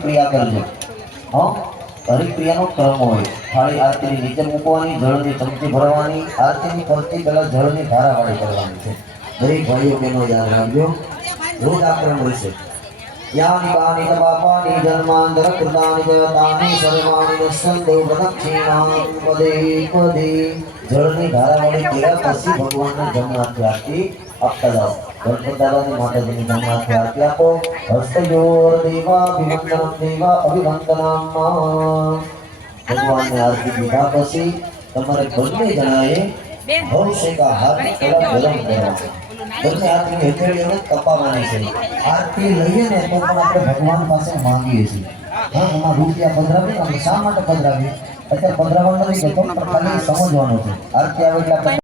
ક્રિયા કરજો. હા? હરિક ક્રિયાનો ક્રમ થાળી આરતીની નીચે મૂકવાની, જળની ચમચી ભરવાની, આરતીની ફરતી પહેલા જળની ધારાવાળી કરવાની છે. દરેક ભાઈઓ બહેનો યાદ રાખજો. રોજ આ ક્રમ રહેશે ચ પાપાની જન્માંતર કૃતાની ચ તાની સર્વાણી નશ્યંતો પ્રદક્ષિણામ પદે પદે જળની ધારાવાળી કર્યા પછી ભગવાનને જમનાથી આરતી આપતા જાઓ ગણપત દાદાની માતાજીની જમનાથી આરતી આપો હસ્તયોર દેવા અભિવંદનમ દેવા અભિવંદનમ ભગવાનને આરતી દીધા પછી તમારે બંને જણાએ ભવિષ્યકા હાથ પહેલા ગરમ કરવા બંને હેઠળ હથેળીઓને તપાવવાની છે. આરતી લઈએ ને તો પણ આપણે ભગવાન પાસે માંગીએ છીએ. હા, એમાં રૂપિયા પધરાવીએ આપણે શા માટે પધરાવીએ? અત્યારે પધરાવવાનું નથી પણ ખાલી સમજવાનું છે. આરતી આવે એટલે આપણે